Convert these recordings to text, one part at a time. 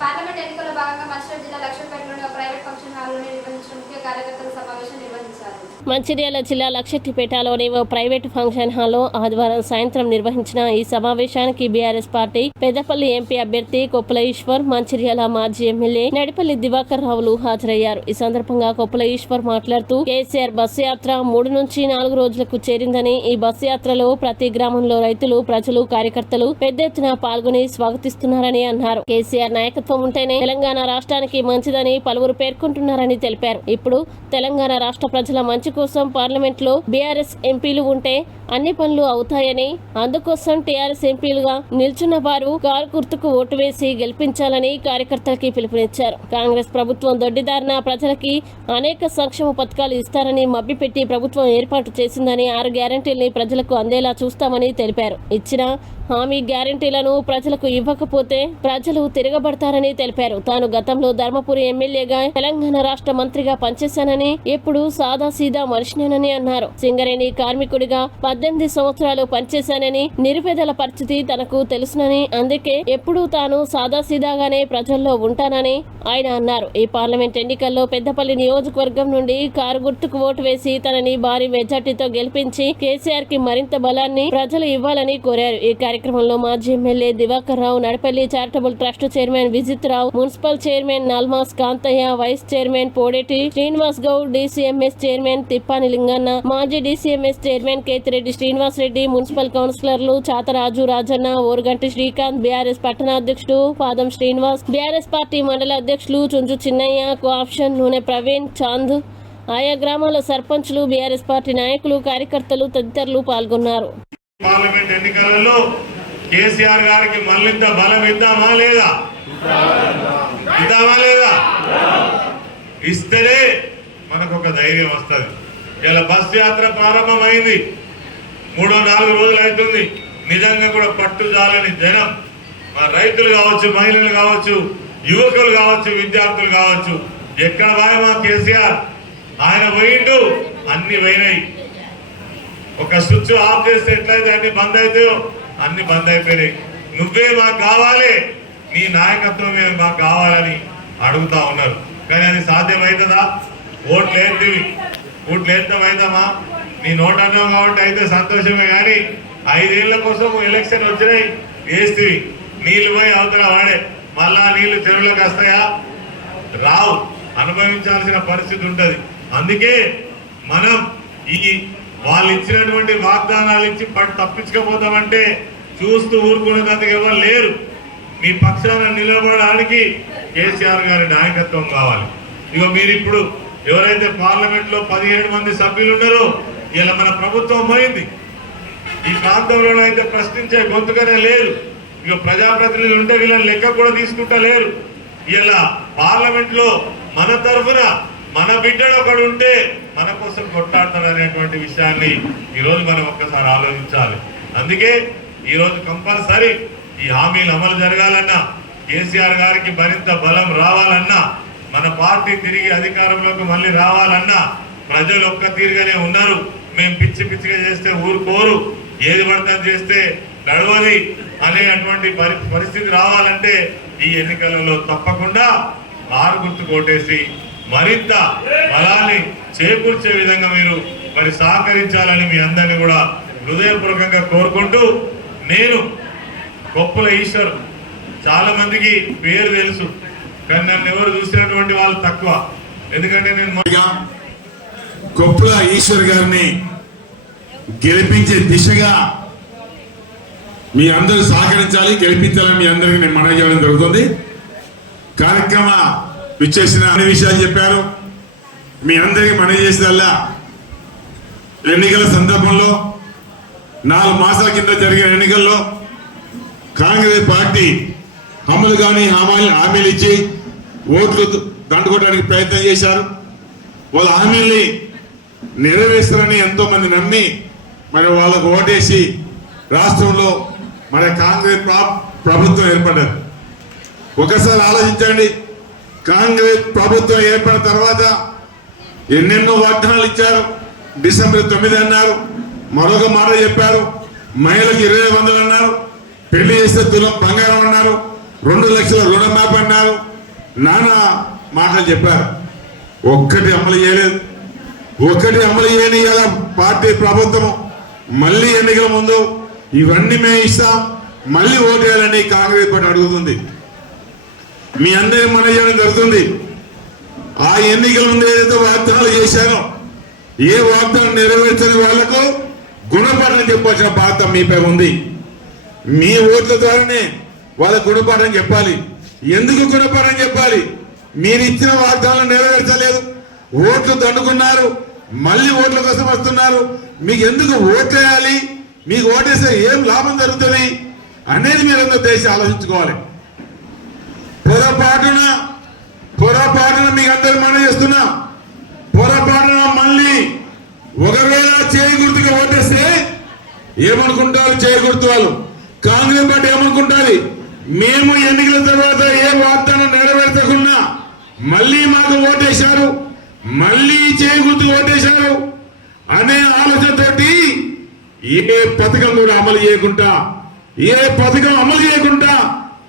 Parliament ఎన్నికల్లో భాగంగా మంచిర్యాల జిల్లా లక్షట్టిపేటలోని ఒక ప్రైవేట్ ఫంక్షన్ హాల్లోనే నిర్వహించిన ముఖ్య కార్యకర్తల సమావేశం నిర్వహించారు. మంచిర్యాల జిల్లా లక్షట్టిపేటలోని ఓ ప్రైవేట్ ఫంక్షన్ హాల్లో ఆదివారం సాయంత్రం నిర్వహించిన ఈ సమావేశానికి బీఆర్ఎస్ పార్టీ పెద్దపల్లి ఎంపీ అభ్యర్థి కొప్పుల ఈశ్వర్, మంచిర్యాల మాజీ ఎమ్మెల్యే నడిపల్లి దివాకర్ రావులు హాజరయ్యారు. ఈ సందర్భంగా కొప్పుల ఈశ్వర్ మాట్లాడుతూ కేసీఆర్ బస్సు యాత్ర 3 నుంచి 4 రోజులకు చేరిందని, ఈ బస్సు యాత్రలో ప్రతి గ్రామంలో రైతులు, ప్రజలు, కార్యకర్తలు పెద్ద ఎత్తున పాల్గొని స్వాగతిస్తున్నారని అన్నారు. కేసీఆర్ నాయకత్వం ఉంటేనే తెలంగాణ రాష్ట్రానికి మంచిదని పలువురు పేర్కొంటున్నారని తెలిపారు. ఇప్పుడు తెలంగాణ రాష్ట్ర ప్రజల మంచి కోసం పార్లమెంట్ లో బీఆర్ఎస్ ఎంపీలు ఉంటే అన్ని పనులు అవుతాయని, అందుకోసం టీఆర్ఎస్ ఎంపీలుగా నిల్చున్న వారు కారు గుర్తుకు ఓటు వేసి గెలిపించాలని కార్యకర్తలకి పిలుపునిచ్చారు. కాంగ్రెస్ ప్రభుత్వం దొడ్డిదారిన ప్రజలకి అనేక సంక్షేమ పథకాలు ఇస్తారని మభ్యపెట్టి ప్రభుత్వం ఏర్పాటు చేసిందని, 6 గ్యారెంటీల్ని ప్రజలకు అందేలా చూస్తామని తెలిపారు. ఇచ్చిన హామీ గ్యారెంటీలను ప్రజలకు ఇవ్వకపోతే ప్రజలు తిరగబడతారని తెలిపారు. తాను గతంలో ధర్మపురి ఎమ్మెల్యేగా, తెలంగాణ రాష్ట్ర మంత్రిగా పనిచేశానని, ఎప్పుడు సాదాసీదా మనిషినేనని అన్నారు. సింగరేణి కార్మికుడిగా 18 సంవత్సరాలు పనిచేశానని, నిరుపేదల పరిస్థితి తనకు తెలుసునని, అందుకే ఎప్పుడూ తాను సాదాసీదాగానే ప్రజల్లో ఉంటానని ఆయన అన్నారు. ఈ పార్లమెంట్ ఎన్నికల్లో పెద్దపల్లి నియోజకవర్గం నుండి కారు గుర్తుకు ఓటు వేసి తనని భారీ మెజార్టీతో గెలిపించి కేసీఆర్ కి మరింత బలాన్ని ప్రజలు ఇవ్వాలని కోరారు. ఈ కార్యక్రమంలో మాజీ MLA Diwakar Rao, Nadipalli charitable trust chairman Vijith Rao, municipal chairman Nalmas Kantayya, vice chairman Podeti Srinivas Goud, DCMS chairman Tippani Linganna, మాజీ DCMS chairman Ketireddy Srinivas Reddy, municipal కౌన్సిలర్లు చాతరాజు రాజన్న, ఓరుగంటి శ్రీకాంత్, బీఆర్ఎస్ పట్టణ అధ్యక్షుడు పాదం శ్రీనివాస్, బీఆర్ఎస్ పార్టీ మండల అధ్యక్షులు చుంజు చిన్నయ్య, కోఆప్షన్ నూనె ప్రవీణ్ చాంద్, ఆయా గ్రామాల సర్పంచ్లు, బీఆర్ఎస్ పార్టీ నాయకులు, కార్యకర్తలు తదితరులు పాల్గొన్నారు. పార్లమెంట్ ఎన్నికలలో కేసీఆర్ గారికి మళ్ళింత బలం ఇద్దామా లేదా? ఇస్తేనే మనకు ఒక ధైర్యం వస్తుంది. ఇలా బస్సు యాత్ర ప్రారంభమైంది, 3-4 రోజులు అవుతుంది. నిజంగా కూడా పట్టుదాలని జనం, మా రైతులు కావచ్చు, మహిళలు కావచ్చు, యువకులు కావచ్చు, విద్యార్థులు కావచ్చు, ఎక్కడ పోయా మా కేసీఆర్ ఆయన పోయిండు, అన్ని పోయినాయి. ఒక స్విచ్ ఆఫ్ చేస్తే ఎట్లయితే అన్ని బంద్ అవుతాయో అన్ని బంద్ అయిపోయినాయి. నువ్వే మాకు కావాలి, నీ నాయకత్వమే మాకు కావాలని అడుగుతా ఉన్నారు. కానీ అది సాధ్యమవుతుందా? ఓట్లు వేద్దామా? నీ నోట్ అన్నావు కాబట్టి అయితే సంతోషమే. కానీ 5 ఏళ్ల కోసం ఎలక్షన్ వచ్చినాయి, వేస్తేవి నీళ్లు పోయి అవతల వాడే, మళ్ళా నీళ్లు చెరువులకు వస్తాయా? రావు. అనుభవించాల్సిన పరిస్థితి ఉంటుంది. అందుకే మనం ఈ వాళ్ళు ఇచ్చినటువంటి వాగ్దానాలు ఇచ్చి తప్పించకపోతామంటే చూస్తూ ఊరుకునేందుకు ఎవరు లేరు. మీ పక్షాన నిలబడడానికి కేసీఆర్ గారి నాయకత్వం కావాలి. ఇక మీరు ఇప్పుడు ఎవరైతే పార్లమెంట్ లో 17 మంది సభ్యులు ఉన్నారో, ఇలా మన ప్రభుత్వం పోయింది. ఈ ప్రాంతంలో అయితే ప్రశ్నించే గొంతుగానే లేదు. ఇక ప్రజాప్రతినిధులు ఉంటే వీళ్ళని లెక్క కూడా తీసుకుంటా లేరు. ఇలా పార్లమెంట్ లో మన తరఫున మన బిడ్డడు ఒకడు ఉంటే మన కోసం కొట్లాడతారు అనేటువంటి విషయాన్ని ఈరోజు మనం ఒక్కసారి ఆలోచించాలి. అందుకే ఈరోజు కంపల్సరీ ఈ హామీలు అమలు జరగాలన్నా, కేసీఆర్ గారికి మరింత బలం రావాలన్నా, మన పార్టీ తిరిగి అధికారంలోకి మళ్ళీ రావాలన్నా ప్రజలు ఒక్క తీరుగానే ఉన్నారు. మేము పిచ్చిగా చేస్తే ఊరుకోరు, ఏది పడతాం చేస్తే గడవది అనేటువంటి పరిస్థితి రావాలంటే ఈ ఎన్నికలలో తప్పకుండా కారు గుర్తు కొట్టేసి మరింత బలాన్ని చేకూర్చే విధంగా మీరు మరి సహకరించాలని మీ అందరినీ కూడా హృదయపూర్వకంగా కోరుకుంటూ, నేను కొప్పుల ఈశ్వర్ చాలా మందికి పేరు తెలుసు, కానీ నన్ను ఎవరు చూసినటువంటి వాళ్ళు తక్కువ. ఎందుకంటే నేను కొప్పుల ఈశ్వర్ గారిని గెలిపించే దిశగా మీ అందరూ సహకరించాలి, గెలిపించాలని మీ అందరికీ నేను మనవి చేయడం జరుగుతుంది. కార్యక్రమ విచ్చేసిన అన్ని విషయాలు చెప్పారు. మీ అందరికీ మనవి చేసేదల్లా, ఎన్నికల సందర్భంలో 4 మాసాల కింద జరిగిన ఎన్నికల్లో కాంగ్రెస్ పార్టీ అమలు కానీ హామీలు ఇచ్చి ఓట్లు దండుకోవడానికి ప్రయత్నం చేశారు. వాళ్ళ హామీల్ని నెరవేర్స్తారని ఎంతో మంది నమ్మి మరి వాళ్ళకు ఓటేసి రాష్ట్రంలో మన కాంగ్రెస్ ప్రభుత్వం ఏర్పడ్డారు. ఒకసారి ఆలోచించండి, కాంగ్రెస్ ప్రభుత్వం ఏర్పడిన తర్వాత ఎన్నెన్నో వాగ్దానాలు ఇచ్చారు. డిసెంబర్ 9 అన్నారు, మరొక మాట చెప్పారు, మహిళలకు 20,000 అన్నారు, పెళ్లి చేస్తే తులం బంగారం అన్నారు, 2 లక్షల రుణమాఫీ అన్నారు, నానా మాటలు చెప్పారు. ఒక్కటి అమలు చేయలేదు. ఒక్కటి అమలు చేయని కదా పార్టీ ప్రభుత్వము మళ్ళీ ఎన్నికల ముందు ఇవన్నీ మేము ఇస్తాం, మళ్ళీ ఓటేయాలని కాంగ్రెస్ పార్టీ అడుగుతుంది. మీ అందరికీ మన చేయడం జరుగుతుంది. ఆ ఎన్నికల ముందు ఏదైతే వాగ్దానాలు చేశారో ఏ వాగ్దానం నెరవేర్చని వాళ్లకు గుణపాఠం చెప్పాల్సిన బాధ్యత మీపై ఉంది. మీ ఓట్ల ద్వారానే వాళ్ళ గుణపాఠం చెప్పాలి. ఎందుకు గుణపాఠం చెప్పాలి? మీరు ఇచ్చిన వాగ్దానాలు నెరవేర్చలేదు, ఓట్లు దండుకున్నారు, మళ్ళీ ఓట్ల కోసం వస్తున్నారు. మీకు ఎందుకు ఓట్లేయాలి? మీకు ఓటేస్తే ఏం లాభం జరుగుతుంది అనేది మీరందరూ దేశం ఆలోచించుకోవాలి. పొరపాటున మీకు అందరు మనం చేస్తున్నా, పొరపాటున మళ్ళీ ఒకవేళ చేయి గుర్తుగా ఓటేస్తే ఏమనుకుంటారు? చేయి గుర్తు వాళ్ళు కాంగ్రెస్ పార్టీ ఏమనుకుంటుంది? మేము ఎన్నికల తర్వాత ఏ వాగ్దానం నెరవేర్చకున్నా మళ్ళీ మాకు ఓటేశారు, మళ్ళీ చేయి గుర్తుకు ఓటేశారు అనే ఆలోచనతోటి ఏ పథకం కూడా అమలు చేయకుండా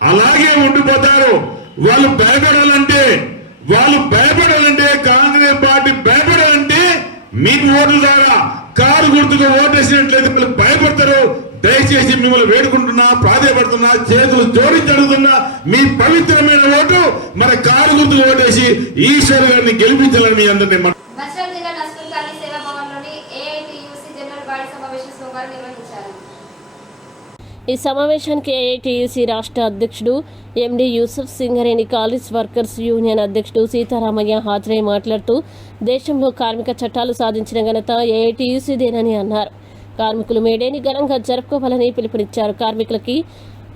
అలాగే ఉండిపోతారు. వాళ్ళు భయపడాలంటే కాంగ్రెస్ పార్టీ భయపడాలంటే మీ ఓట్ల ద్వారా కారు గుర్తుకు ఓటేసినట్లయితే వాళ్ళు భయపడతారు. దయచేసి మిమ్మల్ని వేడుకుంటున్నా, ప్రాధాయపడుతున్నా, చేతులు జోడించి అడుగుతున్నా, మీ పవిత్రమైన ఓటు మన కారు గుర్తుకు ఓటేసి ఈశ్వర్ గారిని గెలిపించాలని మీ అందరినీ మంచిర్యాల జిల్లా నస్పూర్ కాలనీ సేవా భవన్లోని ఏఐటీయూసీ జనరల్ బాడీ సమావేశం సోమవారం నిర్వహించారు. ఈ సమావేశానికి ఏఐటీయూసీ రాష్ట్ర అధ్యక్షుడు MD Yusuf, Singareni colliery workers union అధ్యక్షుడు సీతారామయ్య హాజరై మాట్లాడుతూ దేశంలో కార్మిక చట్టాలు సాధించిన ఘనత ఏఐటీయూసీదేనని అన్నారు. కార్మికులు మేడేని ఘనంగా జరుపుకోవాలని పిలుపునిచ్చారు. కార్మికులకి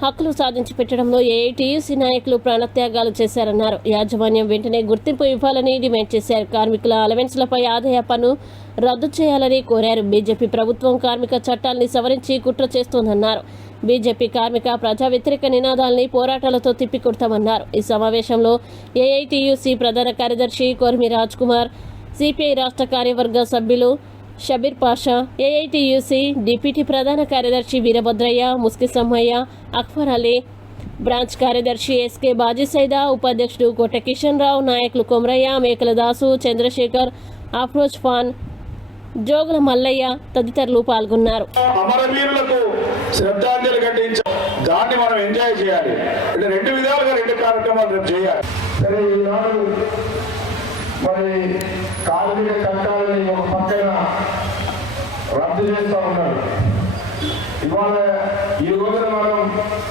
హక్కులు సాధించి పెట్టడంలో ఏఐటీయూసీ నాయకులు ప్రాణత్యాగాలు చేశారన్నారు. యాజమాన్యం వెంటనే గుర్తింపు ఇవ్వాలని డిమాండ్ చేశారు. కార్మికుల అలవెన్స్లపై ఆదాయ పన్ను రద్దు చేయాలని కోరారు. బీజేపీ ప్రభుత్వం కార్మిక చట్టాల్ని సవరించి కుట్ర చేస్తోందన్నారు. బీజేపీ కార్మిక ప్రజా వ్యతిరేక నినాదాల్ని పోరాటాలతో తిప్పికొడతామన్నారు. ఈ సమావేశంలో ఏఐటీయూసీ ప్రధాన కార్యదర్శి కొర్మి రాజ్ కుమార్, సిపిఐ రాష్ట్ర కార్యవర్గ సభ్యులు షబీర్ పాషా, ఏఐటీయూసీ డిప్యూటీ ప్రధాన కార్యదర్శి వీరభద్రయ్య, ముస్కి సమ్మయ్య, అక్బర్ అలీ, బ్రాంచ్ కార్యదర్శి ఎస్కే బాజీ సైదా, ఉపాధ్యక్షుడు కోట కిషన్ రావు, నాయకులు కొమరయ్య, మేకల దాసు, చంద్రశేఖర్, అఫ్రోజ్ ఖాన్, జోగుల మల్లయ్య తదితరులు పాల్గొన్నారు. అమరవీరులకు శ్రద్ధాంజలి ఘటించాం, దాన్ని మనం ఎంజాయ్ చేయాలి. అంటే 2 విధాలుగా 2 కార్యక్రమాలు రేపు చేయాలి. సరే, ఈనాడు మరి కార్మిక చట్టాలని ఒక పక్కన రద్దు చేస్తూ ఉన్నారు. ఇవాళ ఈ రోజున మనం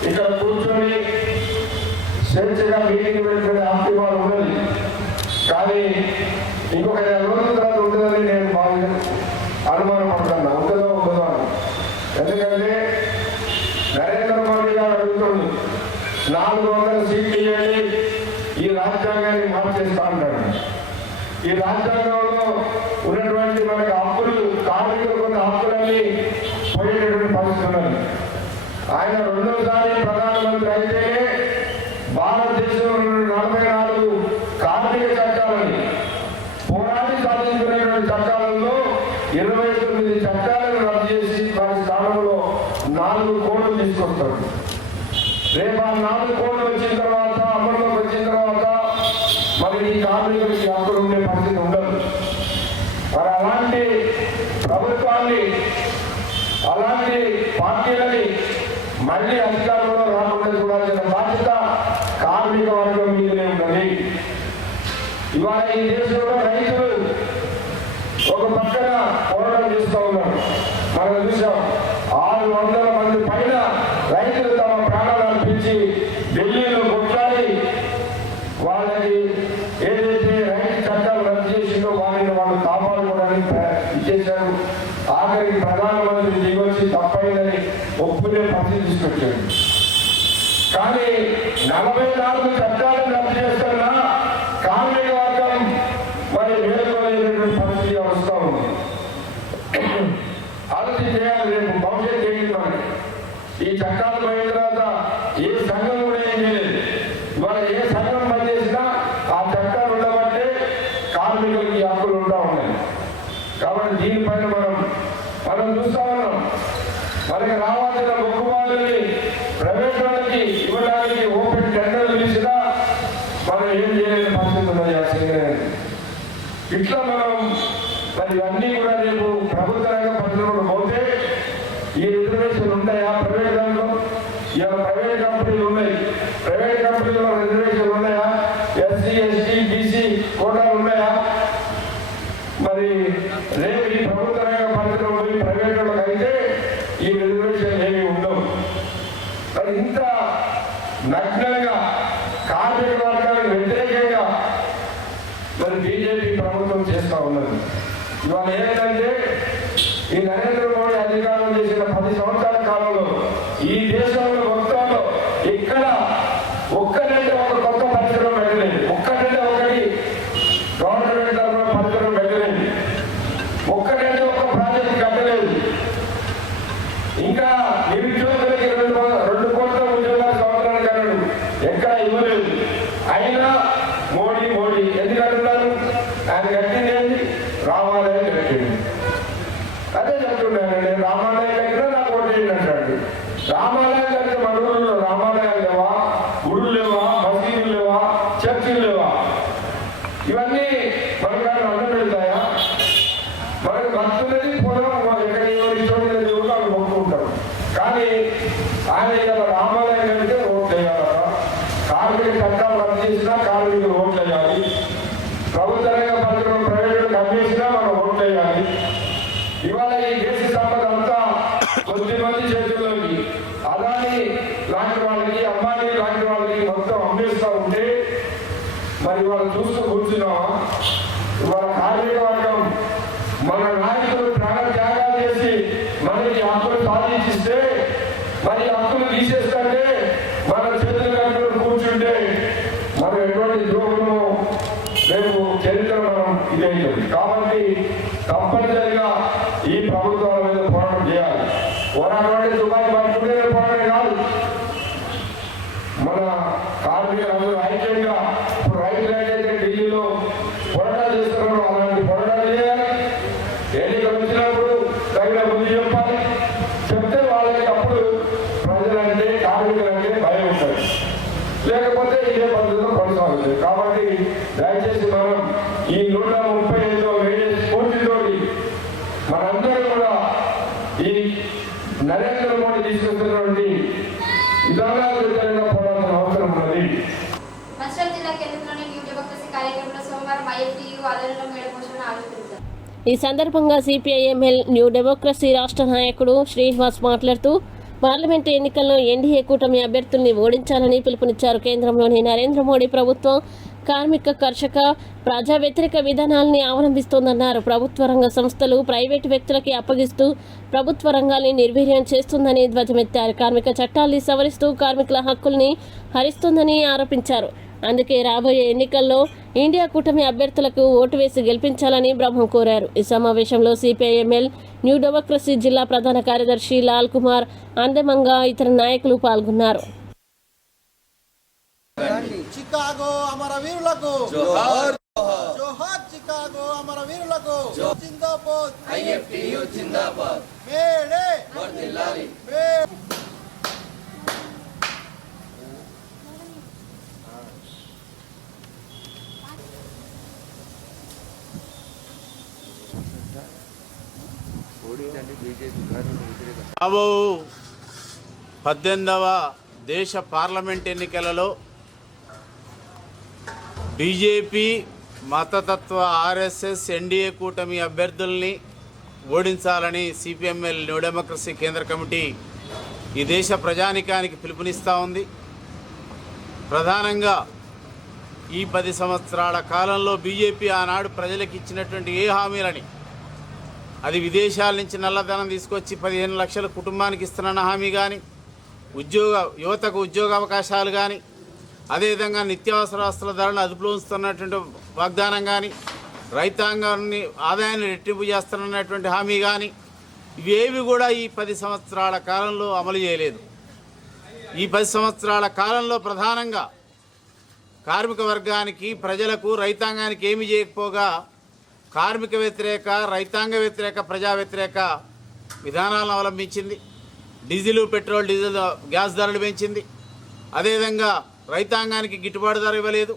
ఇక్కడ కూర్చొని స్వేచ్ఛగా మీటింగ్ పెట్టుకునే హక్కు ఇవాళ ఉన్నది. కానీ ఇంకొక 2 రోజుల తర్వాత ఉంటుందని నేను అనుమానం పడుతున్నా. ఉంటుందో ఉండదో అని. ఎందుకంటే నరేంద్ర మోడీ గారు అడుగుతుంది 400 సీట్లు ఇవ్వండి, ఈ రాజ్యాంగాన్ని మార్చేస్తా అన్నాడు. ఈ రాజ్యాంగంలో ఉన్నటువంటి మనకి హక్కులు, కార్మికులకు ఉన్న హక్కులన్నీ పోయేటటువంటి పరిస్థితి ఉన్నది. ఆయన 2వసారి ప్రధానమంత్రి అయితేనే భారతదేశంలో 44 కార్మిక చట్టాలని పోరాడి సాధించుకునేటువంటి చట్టాలలో 29 చట్టాలను రద్దు చేసి వారి స్థానంలో 4 కోడ్లు తీసుకొస్తాడు. రేపు ఆ 4 కోడ్లు వచ్చిన తర్వాత, అమల్లోకి వచ్చిన తర్వాత మరి ఈ కార్మికులకి హక్కులు ఉండే పరిస్థితి ఉండదు. మరి అలాంటి ప్రభుత్వాన్ని, అలాంటి పార్టీలని మళ్ళీ అధికారంలో రాకుండా చూడాల్సిన బాధ్యత కార్మిక వర్గం మీదనే ఉన్నది. ఇవాళ ఈ దేశంలో రైతులు ఒక పక్కన పోరాటం చేస్తూ ఉన్నారు. మనం చూసాం 600 మంది పైన రైతులు తమ ప్రాణాలు అర్పించి ఢిల్లీలో కొట్లాడి వాళ్ళకి ఏదైతే రైతు చట్టాలు రద్దు చేసిందో వాళ్ళని వాళ్ళు కాపాడుకోవడానికి ఇచ్చేశారు. ఆఖరికి ప్రధానమంత్రి దిగొచ్చి తప్పైందని ఒప్పుకునే పరిస్థితి తీసుకొచ్చాడు. కానీ 44 చట్టాలను రద్దు చేస్తున్నా కార్మిక వర్గం మరి మేలుకోలేనటువంటి పరిస్థితి వస్తూ ఉంది. ఆలోచన చేయాలి. రేపు భవిష్యత్ చేయండి. మనకి ఈ చట్టాలు పోయిన తర్వాత ఏ సంఘం కూడా ఏం చేయలేదు. ఇవాళ ఏ సంఘం పనిచేసినా ఆ చేయలేని పరిస్థితి ఉన్నది ఆ సింగరేణి. ఇట్లా మనం మరి ఇవన్నీ కూడా రేపు ప్రభుత్వ రంగ పరిశ్రమలు పోతే ఈ రిజర్వేషన్లు ఉంటాయా ప్రైవేట్ రంగంలో? ఇవాళ ప్రైవేట్ కంపెనీలు ఉన్నాయి, ప్రైవేట్ కంపెనీలో రిజర్వేషన్లు ఉన్నాయా? ఎస్సీ ఎస్టీ బీసీ కోటాలు ఉన్నాయా? మరి రేపు ఈ ప్రభుత్వ రంగ పరిశ్రమ పోయి ప్రైవేట్ వాళ్ళకి అయితే ఈ రిజర్వేషన్ ఏమి ఉండవు. మరి ఇంత నగ్నంగా కార్మిక వర్గానికి వ్యతిరేకంగా మరి బీజేపీ ప్రభుత్వం చేస్తూ ఉన్నది. ఇవాళ ఏంటంటే ఈ నరేంద్ర మోడీ అధికారం చేసిన 10 సంవత్సరాల కాలంలో ఈ దేశంలో మొత్తంలో ఇక్కడ ఒక్కటంటే ఒక కొత్త పరిశ్రమ పెట్టలేదు, ఒక్కటంటే ఒకటి గవర్నమెంట్ తరఫున పరిశ్రమ పెట్టలేదు, ఒక్కటంటే ఒక ప్రాజెక్ట్ కట్టలేదు. ఇంకా నిరుద్యోగులకి 2 కోట్ల ఉద్యోగాల సంవత్సరానికి అన్నాడు, ఎక్కడ ఇవ్వలేదు. అయినా మోడీ మోడీ ఎందుకు అంటున్నారు? ఆయన కట్టింది ఏంటి? రామాలయం కట్టింది. అదే చెప్తున్నానండి, రామాలయం కట్టినా నాకు ఓటేయండి అంటాడు. రామాలయం కట్టిన మన ఊళ్ళో రామాలయాలు లేవా, గుడులు లేవా, మసీదులు లేవా, చర్చిలు లేవా? ఇవన్నీ మనకు అన్నం పెడతాయా? మనకు భక్తులది పొలం ఎక్కడ దేవుడు వాళ్ళు మొక్కుకుంటారు. కానీ ఆయన ఇలా రామాలయం కడితే ఓట్లు వేయాలట, కార్మిక చట్టాలు రద్దు చేసినా కార్మికులు ఓట్లు వేయాలి, ప్రభుత్వ రంగ పరిశ్రమ ప్రైవేటు కమ్మేసినా మనం ఓట్లు వేయాలి. ఇవాళ ఈ దేశ సంపద అంతా కొద్దిమంది చేతుల్లోకి, అదాని లాంటి వాళ్ళకి, అంబానీ లాంటి వాళ్ళకి మొత్తం అమ్మేస్తూ ఉంటే మరి వాళ్ళు చూస్తూ కూర్చున్నామా? ఇవాళ కార్మిక వర్గం మన నాయకులు ప్రాణ త్యాగాలు చేసి మనకి హక్కులు సాధించిస్తే మరి హక్కులు తీసేస్తుంటే మన చేతులు కట్టుకుని కూర్చుంటే మనం ఎటువంటి ద్రోహులు రేపు చరిత్ర మనం ఇదైతుంది. కాబట్టి తప్పనిసరిగా ఈ ప్రభుత్వాల మీద పోరాటం చేయాలి. పోరాటం అంటే దుబాయ్ పట్టుకుంటే పోరాటం కాదు. మన కార్మికులందరూ ఐక్యంగా ఇప్పుడు రైతులు అయితే ఢిల్లీలో పోరాటాలు చేస్తున్నారు, అలాంటి పోరాటాలు చేయాలి. ఎన్నికలు వచ్చినప్పుడు తగిన బుద్ధి చెప్పాలి. చెప్తే వాళ్ళకి అప్పుడు ప్రజలంటే కార్మికులంటే భయం ఉంటుంది, లేకపోతే ఇదే పద్ధతిలో కొనసాగుతుంది. కాబట్టి దయచేసి మనం ఈ 135లో వేరే స్ఫూర్తితోటి మనందరం కూడా ఈ నరేంద్ర మోడీ తీసుకొస్తున్నటువంటి విధానాలు వ్యతిరేకంగా పోరాడాల్సిన అవసరం ఉన్నది. మంచిర్యాల జిల్లా కేంద్రంలోని న్యూ డెమోక్రసీ కార్యక్రమంలో సోమవారం ఐఎఫ్టీయూ ఆధ్వర్యంలో మేడ పోషణను ఆవిష్కరించారు. ఈ సందర్భంగా సిపిఐఎంఎల్ న్యూ డెమోక్రసీ రాష్ట్ర నాయకుడు శ్రీనివాస్ మాట్లాడుతూ పార్లమెంటు ఎన్నికల్లో ఎన్డీఏ కూటమి అభ్యర్థుల్ని ఓడించాలని పిలుపునిచ్చారు. కేంద్రంలోని నరేంద్ర మోడీ ప్రభుత్వం కార్మిక, కర్షక, ప్రజా వ్యతిరేక విధానాలని అవలంబిస్తోందన్నారు. ప్రభుత్వ రంగ సంస్థలు ప్రైవేటు వ్యక్తులకి అప్పగిస్తూ ప్రభుత్వ రంగాల్ని నిర్వీర్యం చేస్తుందని ధ్వజమెత్తారు. కార్మిక చట్టాల్ని సవరిస్తూ కార్మికుల హక్కుల్ని హరిస్తుందని ఆరోపించారు. అందుకే రాబోయే ఎన్నికల్లో ఇండియా కూటమి అభ్యర్థులకు ఓటు వేసి గెలిపించాలని బ్రహ్మం కోరారు. ఈ సమావేశంలో సిపిఐఎంఎల్ న్యూ డెమోక్రసీ జిల్లా ప్రధాన కార్యదర్శి లాల్ కుమార్, అందమంగా ఇతర నాయకులు పాల్గొన్నారు. చికాగో అమరవీరులకు జోహార్, జోహార్ చికాగో అమరవీరులకు జిందాబాద్, ఐఎఫ్టీయూ జిందాబాద్, మేడే వర్ధిల్లాలి, రాబో 18వ దేశ పార్లమెంట్ ఎన్నికలలో బీజేపీ, మతతత్వ ఆర్ఎస్ఎస్, ఎన్డీఏ కూటమి అభ్యర్థుల్ని ఓడించాలని సిపిఎంఎల్ న్యూ డెమోక్రసీ కేంద్ర కమిటీ ఈ దేశ ప్రజానికానికి పిలుపునిస్తూ ఉంది. ప్రధానంగా ఈ 10 సంవత్సరాల కాలంలో బీజేపీ ఆనాడు ప్రజలకు ఇచ్చినటువంటి ఏ హామీలని, అది విదేశాల నుంచి నల్లధనం తీసుకొచ్చి 15 లక్షల కుటుంబానికి ఇస్తున్న హామీ కానీ, యువతకు ఉద్యోగ అవకాశాలు కానీ, అదేవిధంగా నిత్యావసర వస్తువుల ధరలను అదుపులో ఉంచుతున్నటువంటి వాగ్దానం కానీ, రైతాంగాన్ని ఆదాయాన్ని రెట్టింపు చేస్తున్నటువంటి హామీ కానీ, ఇవేవి కూడా ఈ 10 సంవత్సరాల కాలంలో అమలు చేయలేదు. ఈ 10 సంవత్సరాల కాలంలో ప్రధానంగా కార్మిక వర్గానికి, ప్రజలకు, రైతాంగానికి ఏమి చేయకపోగా కార్మిక వ్యతిరేక, రైతాంగ వ్యతిరేక, ప్రజా వ్యతిరేక విధానాలను అవలంబించింది. డీజిల్, పెట్రోల్, గ్యాస్ ధరలు పెంచింది. అదేవిధంగా రైతాంగానికి గిట్టుబాటు ధర ఇవ్వలేదు.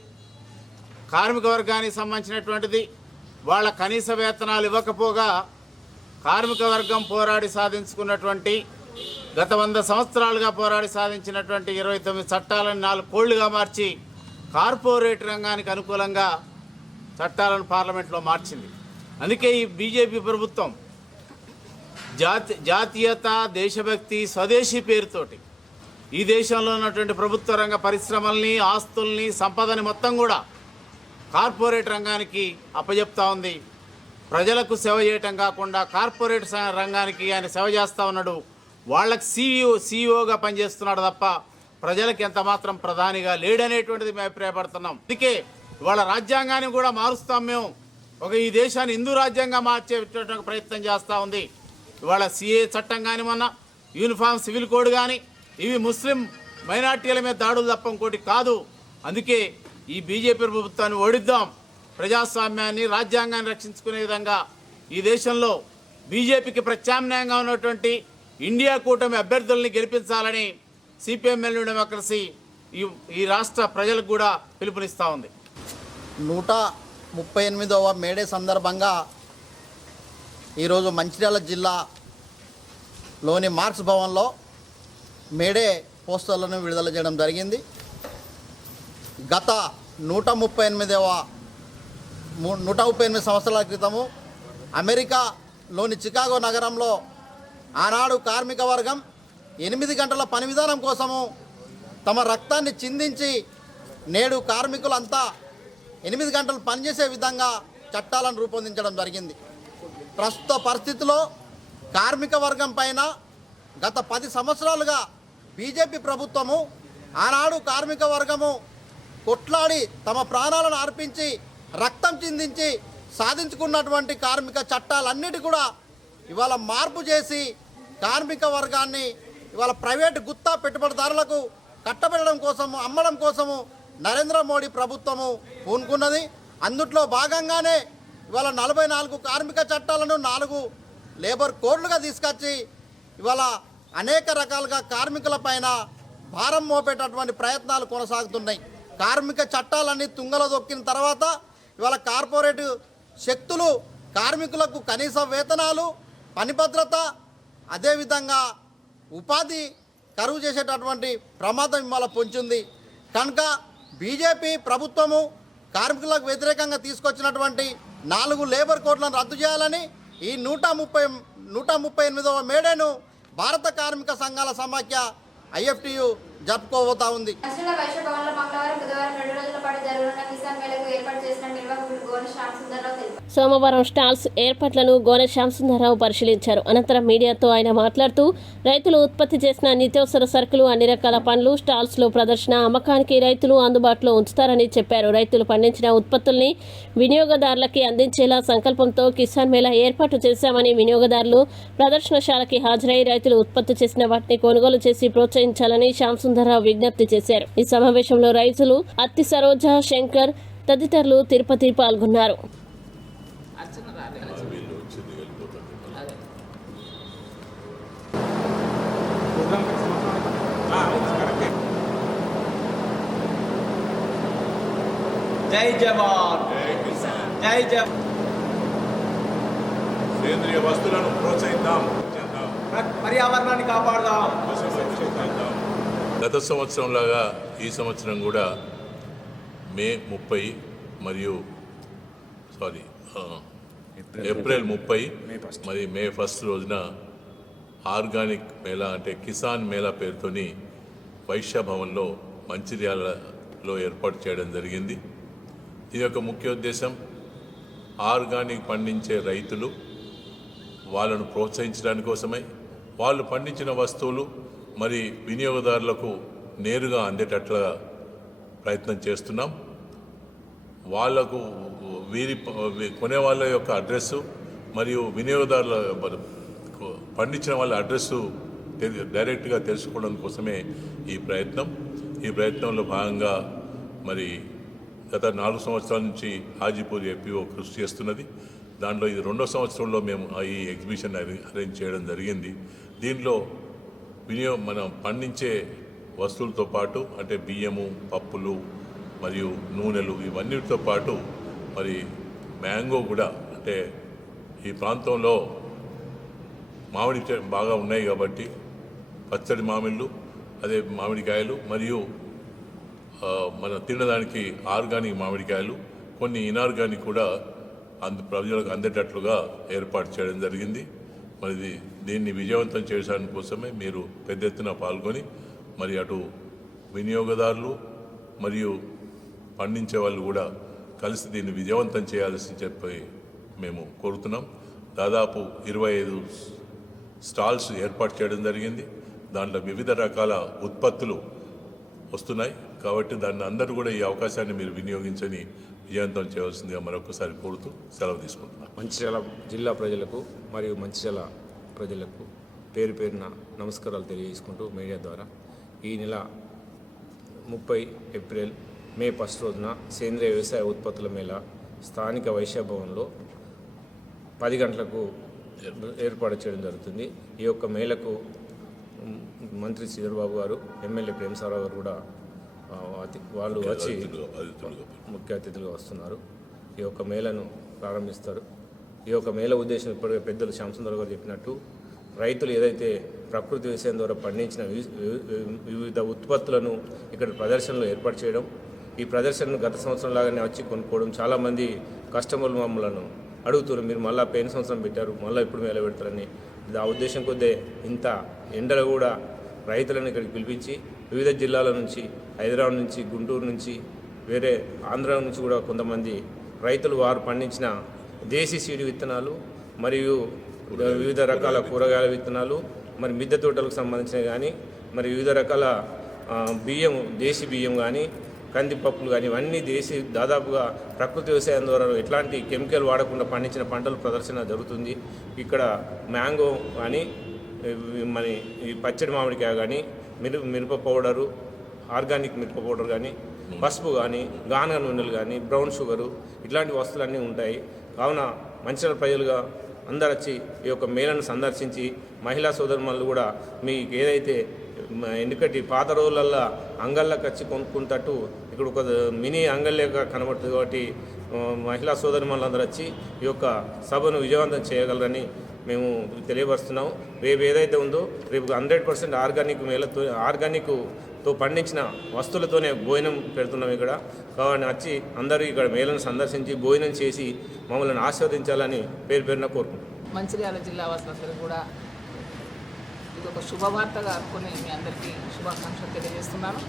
కార్మిక వర్గానికి సంబంధించినటువంటిది. వాళ్ళ కనీస వేతనాలు ఇవ్వకపోగా కార్మిక వర్గం పోరాడి సాధించుకున్నటువంటి గత 100 సంవత్సరాలుగా పోరాడి సాధించినటువంటి 29 చట్టాలను 4 కోళ్లుగా మార్చి కార్పొరేట్ రంగానికి అనుకూలంగా చట్టాలను పార్లమెంట్లో మార్చింది. అందుకే ఈ బీజేపీ ప్రభుత్వం జాతీయత, దేశభక్తి, స్వదేశీ పేరుతోటి ఈ దేశంలో ఉన్నటువంటి ప్రభుత్వ రంగ పరిశ్రమల్ని, ఆస్తుల్ని, సంపదని మొత్తం కూడా కార్పొరేట్ రంగానికి అప్పజెప్తా ఉంది. ప్రజలకు సేవ చేయటం కాకుండా కార్పొరేట్ రంగానికి ఆయన సేవ చేస్తూ ఉన్నాడు. వాళ్ళకి సీఈఓగా పనిచేస్తున్నాడు తప్ప ప్రజలకు ఎంత మాత్రం ప్రధానిగా లేడనేటువంటిది మేము అభిప్రాయపడుతున్నాం. అందుకే ఇవాళ రాజ్యాంగాన్ని కూడా మారుస్తాం మేము. ఈ దేశాన్ని హిందూ రాజ్యాంగంగా మార్చేటువంటి ప్రయత్నం చేస్తూ ఉంది. ఇవాళ సిఏ చట్టం కానీ, మొన్న యూనిఫామ్ సివిల్ కోడ్ కానీ, ఇవి ముస్లిం మైనార్టీల మీద దాడులు తప్ప ఇంకోటి కాదు. అందుకే ఈ బీజేపీ ప్రభుత్వాన్ని ఓడిద్దాం. ప్రజాస్వామ్యాన్ని, రాజ్యాంగాన్ని రక్షించుకునే విధంగా ఈ దేశంలో బీజేపీకి ప్రత్యామ్నాయంగా ఉన్నటువంటి ఇండియా కూటమి అభ్యర్థుల్ని గెలిపించాలని సిపిఎంఎల్ డెమోక్రసీ ఈ రాష్ట్ర ప్రజలకు కూడా పిలుపునిస్తూ ఉంది. 138వ మేడే సందర్భంగా ఈరోజు మంచిర్యాల జిల్లాలోని మార్క్స్ భవన్లో మేడే పోస్టర్లను విడుదల చేయడం జరిగింది. గత 138 సంవత్సరాల క్రితము అమెరికాలోని చికాగో నగరంలో ఆనాడు కార్మిక వర్గం 8 గంటల పని విధానం కోసము తమ రక్తాన్ని చిందించి నేడు కార్మికులంతా 8 గంటలు పనిచేసే విధంగా చట్టాలను రూపొందించడం జరిగింది. ప్రస్తుత పరిస్థితిలో కార్మిక వర్గం పైన గత 10 సంవత్సరాలుగా బీజేపీ ప్రభుత్వము ఆనాడు కార్మిక వర్గము కొట్లాడి తమ ప్రాణాలను అర్పించి రక్తం చిందించి సాధించుకున్నటువంటి కార్మిక చట్టాలన్నిటి కూడా ఇవాళ మార్పు చేసి కార్మిక వర్గాన్ని ఇవాళ ప్రైవేటు గుత్తా పెట్టుబడిదారులకు కట్టబెట్టడం కోసము, అమ్మడం కోసము నరేంద్ర మోడీ ప్రభుత్వము పూనుకున్నది. అందుట్లో భాగంగానే ఇవాళ 44 కార్మిక చట్టాలను 4 లేబర్ కోడ్లుగా తీసుకొచ్చి ఇవాళ అనేక రకాలుగా కార్మికుల పైన భారం మోపేటటువంటి ప్రయత్నాలు కొనసాగుతున్నాయి. కార్మిక చట్టాలన్నీ తుంగలో దొక్కిన తర్వాత ఇవాళ కార్పొరేట్ శక్తులు కార్మికులకు కనీస వేతనాలు, పని భద్రత, అదేవిధంగా ఉపాధి కరువు చేసేటటువంటి ప్రమాదం ఇవాళ పొంచింది. కనుక బీజేపీ ప్రభుత్వము కార్మికులకు వ్యతిరేకంగా తీసుకొచ్చినటువంటి 4 లేబర్ కోడ్లను రద్దు చేయాలని ఈ 138వ మేడేను భారత కార్మిక సంఘాల సమాఖ్య IFTU జరుపుకోబోతా ఉంది. నర్సుల వైశ్య భవన్లో మంగళవారం, బుధవారం 2 రోజుల పాటు జరగనున్న కిసాన్ మేళకు ఏర్పాటు చేసిన నిర్వాహకులు గోనె శ్యామ్ సుందర్రావు తెలిపారు. సోమవారం స్టాల్స్ ఏర్పాట్లను గోనె శ్యామ్ సుందర్రావు పరిశీలించారు. అనంతరం మీడియాతో ఆయన మాట్లాడుతూ రైతులు ఉత్పత్తి చేసిన నిత్యావసర సరుకులు, అన్ని రకాల పండ్లు స్టాల్స్లో ప్రదర్శన, అమ్మకానికి రైతులు అందుబాటులో ఉంచుతారని చెప్పారు. రైతులు పండించిన ఉత్పత్తుల్ని వినియోగదారులకి అందించేలా సంకల్పంతో కిసాన్ మేళా ఏర్పాటు చేశామని, వినియోగదారులు ప్రదర్శనశాలకి హాజరై రైతులు ఉత్పత్తి చేసిన వాటిని కొనుగోలు చేసి ప్రోత్సహించాలని శ్యామ్ సుందర్రావు విజ్ఞప్తి చేశారు. ఈ సమావేశంలో రైతులు అత్తి సరోజ, శంకర్ తదితరులు తిరుపతి పాల్గొన్నారు. జై జవాన్, జై జవాన్. సేంద్రియ వస్తువులను ప్రోత్సహిద్దాం, పర్యావరణాన్ని కాపాడదాం. గత సంవత్సరంలాగా ఈ సంవత్సరం కూడా మే 30 మరియు ఏప్రిల్ 30 మరియు మే 1 రోజున ఆర్గానిక్ మేళా అంటే కిసాన్ మేళా పేరుతోని వైశ్య భవన్లో మంచిర్యాలలో ఏర్పాటు చేయడం జరిగింది. ఇది యొక్క ముఖ్య ఉద్దేశం ఆర్గానిక్ పండించే రైతులు వాళ్ళను ప్రోత్సహించడానికి కోసమై వాళ్ళు పండించిన వస్తువులు మరి వినియోగదారులకు నేరుగా అందేటట్లుగా ప్రయత్నం చేస్తున్నాం. వాళ్లకు కొనే వాళ్ళ యొక్క అడ్రస్సు మరియు వినియోగదారుల పండించిన వాళ్ళ అడ్రస్సు డైరెక్ట్గా తెలుసుకోవడం కోసమే ఈ ప్రయత్నంలో భాగంగా మరి గత 4 సంవత్సరాల నుంచి హాజీపూర్ FPO కృషి చేస్తున్నది. దాంట్లో ఇది 2వ సంవత్సరంలో మేము ఈ ఎగ్జిబిషన్ అరేంజ్ చేయడం జరిగింది. దీనిలో మనం పండించే వస్తువులతో పాటు అంటే బియ్యము, పప్పులు, మరియు నూనెలు ఇవన్నిటితో పాటు మరి మ్యాంగో కూడా, అంటే ఈ ప్రాంతంలో మామిడి బాగా ఉన్నాయి కాబట్టి పచ్చడి మామిళ్ళు, అదే మామిడికాయలు మరియు మన తినడానికి ఆర్గానిక్ మామిడికాయలు, కొన్ని ఇనార్గానిక్ కూడా ప్రజలకు అందేటట్లుగా ఏర్పాటు చేయడం జరిగింది. మరి దీన్ని విజయవంతం చేయడానికి కోసమే మీరు పెద్ద ఎత్తున పాల్గొని మరి అటు వినియోగదారులు మరియు పండించే వాళ్ళు కూడా కలిసి దీన్ని విజయవంతం చేయాల్సి చెప్పి మేము కోరుతున్నాం. దాదాపు 25 స్టాల్స్ ఏర్పాటు చేయడం జరిగింది. దాంట్లో వివిధ రకాల ఉత్పత్తులు వస్తున్నాయి కాబట్టి దాన్ని అందరూ కూడా ఈ అవకాశాన్ని మీరు వినియోగించని విజయవంతం చేయవలసిందిగా మరొకసారి కోరుతూ సెలవు తీసుకుంటున్నాను. మంచిర్యాల జిల్లా ప్రజలకు మరియు మంచిర్యాల ప్రజలకు పేరు పేరున నమస్కారాలు తెలియజేసుకుంటూ మీడియా ద్వారా ఈ నెల 30 ఏప్రిల్ మే 1 రోజున సేంద్రియ వ్యవసాయ ఉత్పత్తుల మేళా స్థానిక వైశ్య భవన్లో 10 గంటలకు ఏర్పాటు చేయడం జరుగుతుంది. ఈ యొక్క మేళకు మంత్రి శ్రీధర్బాబు గారు, ఎమ్మెల్యే ప్రేమసారావు గారు కూడా వాళ్ళు వచ్చి ముఖ్య అతిథులుగా వస్తున్నారు. ఈ యొక్క మేళను ప్రారంభిస్తారు. ఈ యొక్క మేళ ఉద్దేశం ఇప్పటికే పెద్దలు శ్యామసుందర్ గారు చెప్పినట్టు రైతులు ఏదైతే ప్రకృతి వ్యవసాయం ద్వారా పండించిన వివిధ ఉత్పత్తులను ఇక్కడ ప్రదర్శనలో ఏర్పాటు చేయడం, ఈ ప్రదర్శనను గత సంవత్సరం లాగానే వచ్చి కొనుక్కోవడం. చాలామంది కస్టమర్లు మమ్మల్ని అడుగుతున్నారు, మీరు మళ్ళీ పోయిన సంవత్సరం పెట్టారు, మళ్ళీ ఇప్పుడు మేళ పెడతారని. ఆ ఉద్దేశం కొద్దే ఇంత ఎండలు కూడా రైతులను ఇక్కడికి పిలిపించి వివిధ జిల్లాల నుంచి, హైదరాబాద్ నుంచి, గుంటూరు నుంచి, వేరే ఆంధ్ర నుంచి కూడా కొంతమంది రైతులు వారు పండించిన దేశీ సీడ్ విత్తనాలు మరియు వివిధ రకాల కూరగాయల విత్తనాలు, మరి మిద్దె తోటలకు సంబంధించినవి కానీ, మరి వివిధ రకాల బియ్యం, దేశీ బియ్యం కానీ, కందిపప్పులు కానీ, ఇవన్నీ దేశీ దాదాపుగా ప్రకృతి వ్యవసాయం ద్వారా ఎట్లాంటి కెమికల్ వాడకుండా పండించిన పంటల ప్రదర్శన జరుగుతుంది. ఇక్కడ మ్యాంగో కానీ, మన ఈ పచ్చడి మామిడికాయ కానీ, మిరప పౌడరు, ఆర్గానిక్ మిరప పౌడర్ కానీ, పసుపు కానీ, గానుగ నూనెలు కానీ, బ్రౌన్ షుగరు, ఇట్లాంటి వస్తువులన్నీ ఉంటాయి. కావున మంచిర్యాల ప్రజలుగా అందరు వచ్చి ఈ యొక్క మేళను సందర్శించి మహిళా సోదరుమణులు కూడా మీకు ఏదైతే ఎందుకంటే పాత రోజులల్లో అంగళ్ళకి వచ్చి కొనుక్కుంటట్టు ఇక్కడ ఒక మినీ అంగళ్ళగా కనబడుతుంది. కాబట్టి మహిళా సోదరుమణులందరూ వచ్చి ఈ యొక్క సభను విజయవంతం చేయగలరని మేము తెలియపరుస్తున్నాం. రేపు ఏదైతే ఉందో రేపు 100% ఆర్గానిక్తో పండించిన వస్తువులతోనే భోజనం పెడుతున్నాం ఇక్కడ. కాబట్టి వచ్చి అందరూ ఇక్కడ మేళను సందర్శించి భోజనం చేసి మమ్మల్ని ఆశీర్వదించాలని పేరు పేరున కోరుకుంటున్నాం. మంచిర్యాల జిల్లా వాసులందరూ కూడా ఇది ఒక శుభవార్తగా అనుకుని మీ అందరికీ శుభాకాంక్షలు తెలియజేస్తున్నాను.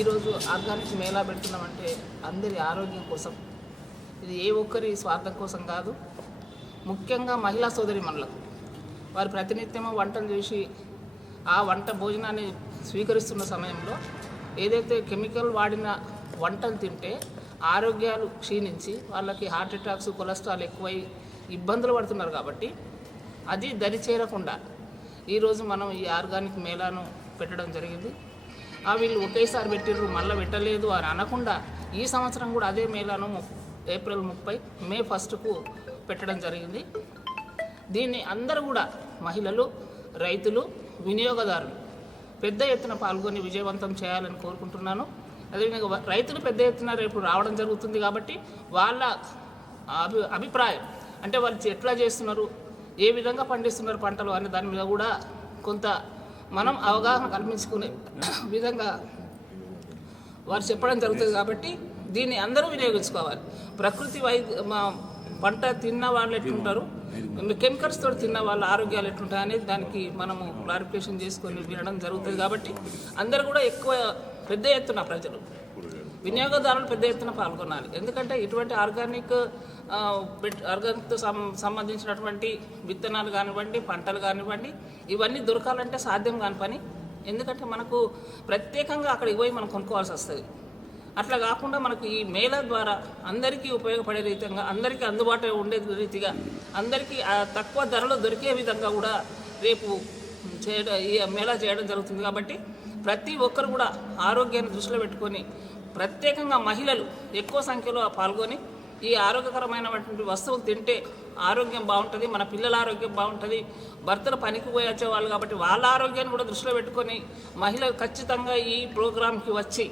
ఈరోజు ఆర్గానిక్ మేళా పెడుతున్నామంటే అందరి ఆరోగ్యం కోసం, ఇది ఏ ఒక్కరి స్వార్థం కోసం కాదు. ముఖ్యంగా మహిళా సోదరిమణులకు వారు ప్రతినిత్యము వంటలు చేసి ఆ వంట భోజనాన్ని స్వీకరిస్తున్న సమయంలో ఏదైతే కెమికల్ వాడిన వంటలు తింటే ఆరోగ్యాలు క్షీణించి వాళ్ళకి హార్ట్ అటాక్స్, కొలెస్ట్రాల్ ఎక్కువై ఇబ్బందులు పడుతున్నారు. కాబట్టి అది దరి చేరకుండా ఈరోజు మనం ఈ ఆర్గానిక్ మేళాను పెట్టడం జరిగింది. వీళ్ళు ఒకేసారి పెట్టిర్రు, మళ్ళీ పెట్టలేదు అని అనకుండా ఈ సంవత్సరం కూడా అదే మేళాను ఏప్రిల్ 30, మే 1కు పెట్టడం జరిగింది. దీన్ని అందరూ కూడా మహిళలు, రైతులు, వినియోగదారులు పెద్ద ఎత్తున పాల్గొని విజయవంతం చేయాలని కోరుకుంటున్నాను. అదేవిధంగా రైతులు పెద్ద ఎత్తున రేపు రావడం జరుగుతుంది. కాబట్టి వాళ్ళ అభిప్రాయం అంటే వాళ్ళు ఎట్లా చేస్తున్నారు, ఏ విధంగా పండిస్తున్నారు పంటలు అనే దాని మీద కూడా కొంత మనం అవగాహన కల్పించుకునే విధంగా వారు చెప్పడం జరుగుతుంది. కాబట్టి దీన్ని అందరూ వినియోగించుకోవాలి. ప్రకృతి పంట తిన్న వాళ్ళు ఎట్లుంటారు, కెమికల్స్ తోటి తిన్న వాళ్ళ ఆరోగ్యాలు ఎట్లుంటాయి అనేది దానికి మనము క్లారిఫికేషన్ చేసుకొని వినడం జరుగుతుంది. కాబట్టి అందరూ కూడా పెద్ద ఎత్తున ప్రజలు, వినియోగదారులు పెద్ద ఎత్తున పాల్గొనాలి. ఎందుకంటే ఇటువంటి ఆర్గానిక్తో సంబంధించినటువంటి విత్తనాలు కానివ్వండి, పంటలు కానివ్వండి, ఇవన్నీ దొరకాలంటే సాధ్యం కాని పని. ఎందుకంటే మనకు ప్రత్యేకంగా అక్కడికి పోయి మనం కొనుక్కోవాల్సి వస్తుంది. అట్లా కాకుండా మనకు ఈ మేళా ద్వారా అందరికీ ఉపయోగపడే రీతిగా, అందరికీ అందుబాటులో ఉండే రీతిగా, అందరికీ తక్కువ ధరలో దొరికే విధంగా కూడా రేపు ఈ మేళా చేయడం జరుగుతుంది. కాబట్టి ప్రతి ఒక్కరు కూడా ఆరోగ్యాన్ని దృష్టిలో పెట్టుకొని, ప్రత్యేకంగా మహిళలు ఎక్కువ సంఖ్యలో పాల్గొని ఈ ఆరోగ్యకరమైనటువంటి వస్తువులు తింటే ఆరోగ్యం బాగుంటుంది, మన పిల్లల ఆరోగ్యం బాగుంటుంది. భర్తలు పనికి పోయి వచ్చేవాళ్ళు కాబట్టి వాళ్ళ ఆరోగ్యాన్ని కూడా దృష్టిలో పెట్టుకొని మహిళలు ఖచ్చితంగా ఈ ప్రోగ్రాంకి వచ్చి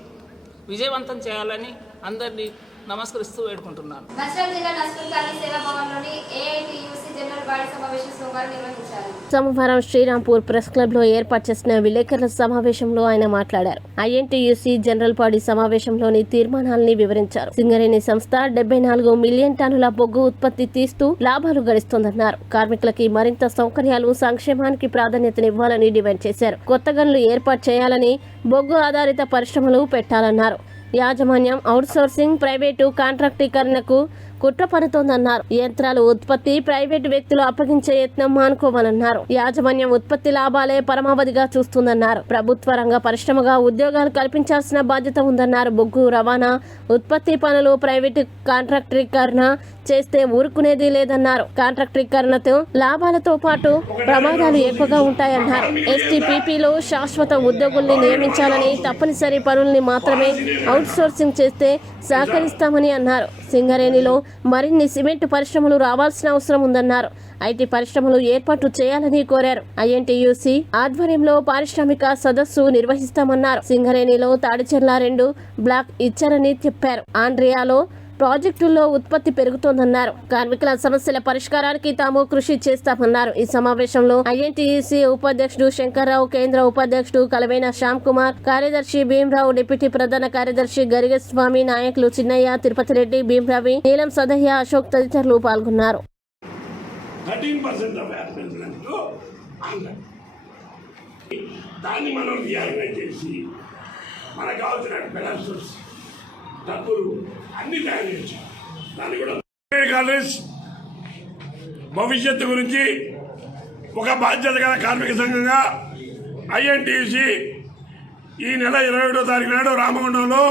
విజయవంతం చేయాలని అందరినీ నమస్కరిస్తూ వేడుకుంటున్నాను. మంచిర్యాల జిల్లా నస్పూర్ కాలనీ సేవా భవన్లోని ఏఐటీయూసీ జనరల్ బాడీ సమావేశం సోమవారం నిర్వహించారు. సోమవారం శ్రీరాంపూర్ ప్రెస్ క్లబ్ లో ఏర్పాటు చేసిన విలేకరుల సమావేశంలో ఆయన మాట్లాడారు. ఐఎన్టీయూసీ జనరల్ బాడీ సమావేశంలోని తీర్మానాలని వివరించారు. సింగరేణి సంస్థ 74 మిలియన్ టన్నుల బొగ్గు ఉత్పత్తి తీస్తూ లాభాలు గడిస్తోందన్నారు. కార్మికులకి మరింత సౌకర్యాలు, సంక్షేమానికి ప్రాధాన్యతనివ్వాలని డిమాండ్ చేశారు. కొత్త గనులు ఏర్పాటు చేయాలని, బొగ్గు ఆధారిత పరిశ్రమలు పెట్టాలన్నారు. యాజమాన్యం అవుట్సోర్సింగ్, ప్రైవేటు కాంట్రాక్టీకరణకు కుట్ర పడుతోందన్నారు. యంత్రాలు ఉత్పత్తి ప్రైవేటు వ్యక్తులు అప్పగించే యత్నం మానుకోవాలన్నారు. యాజమాన్యం ఉత్పత్తి లాభాలే పరమావధిగా చూస్తుందన్నారు. ప్రభుత్వ రంగ పరిశ్రమగా ఉద్యోగాలు కల్పించాల్సిన బాధ్యత ఉందన్నారు. బొగ్గు రవాణా, ఉత్పత్తి పనులు ప్రైవేటు కాంట్రాక్టీకరణ చేస్తే ఊరుకునేది లేదన్నారు. కాంట్రాక్టీకరణతో లాభాలతో పాటు ప్రమాదాలు ఎక్కువగా ఉంటాయన్నారు. ఎస్టీపీపీలో శాశ్వత ఉద్యోగుల్ని నియమించాలని, తప్పనిసరి పనుల్ని మాత్రమే అవుట్సోర్సింగ్ చేస్తే సహకరిస్తామని అన్నారు. సింగరేణిలో మరిన్ని సిమెంట్ పరిశ్రమలు రావాల్సిన అవసరం ఉందన్నారు. ఐటీ పరిశ్రమలు ఏర్పాటు చేయాలని కోరారు. ఐఎన్టీయూసీ ఆధ్వర్యంలో పారిశ్రామిక సదస్సు నిర్వహిస్తామన్నారు. సింగరేణిలో తాడిచెర్ల 2 బ్లాక్ ఇచ్చారని చెప్పారు. ఆండ్రియాలో ప్రాజెక్టుల్లో ఉత్పత్తి పెరుగుతోందన్నారు. కార్మికుల సమస్యల పరిష్కారానికి తాము కృషి చేస్తామన్నారు. ఈ సమావేశంలో ఐఎన్టీయూసీ ఉపాధ్యక్షుడు శంకర్రావు, కేంద్ర ఉపాధ్యక్షుడు కలవేన శ్యామ్ కుమార్, కార్యదర్శి భీమరావు, డిప్యూటీ ప్రధాన కార్యదర్శి గరిగస్వామి, నాయకులు చిన్నయ్య, తిరుపతి రెడ్డి, భీమరావి, నీలం సదయ్య, అశోక్ తదితరులు పాల్గొన్నారు. 13% ఆఫ్ యాక్సిడెంట్స్లో దాన్ని మనం రియాలైజ్ చేసి మనకు కావాల్సిన పెడాస్టర్స్ డబ్బులు అన్ని తయారు చేశాం. దాన్ని కూడా కాలేజ్ భవిష్యత్తు గురించి ఒక బాధ్యత గల కార్మిక సంఘంగా ఐఎన్టీయూసీ ఈ నెల 27వ తారీఖు నాడు రామగుండంలో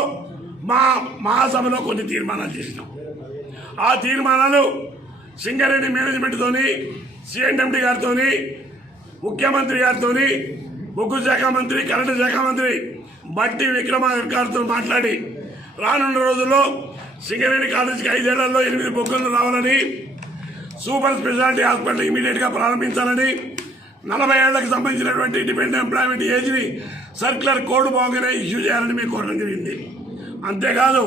మా మహాసభలో కొన్ని తీర్మానాలు చేసినాం. ఆ తీర్మానాలు సింగరేణి మేనేజ్మెంట్తోని, సిఎండ్ఎండి గారితో, ముఖ్యమంత్రి గారితో, బొగ్గు శాఖ మంత్రి, కరెంటు శాఖ మంత్రి బట్టి విక్రమార్క గారితో మాట్లాడి రానున్న రోజుల్లో సింగరేణి కాలేజీకి 5 ఏళ్లలో 8 బొగ్గులు రావాలని, సూపర్ స్పెషాలిటీ హాస్పిటల్ ఇమీడియట్గా ప్రారంభించాలని, 40 ఏళ్లకు సంబంధించినటువంటి డిపెండెంట్ ఎంప్లాయ్మెంట్ ఏజ్ని సర్క్యులర్ కోడ్ బాగానే ఇష్యూ చేయాలని మేము కోరడం జరిగింది. అంతేకాదు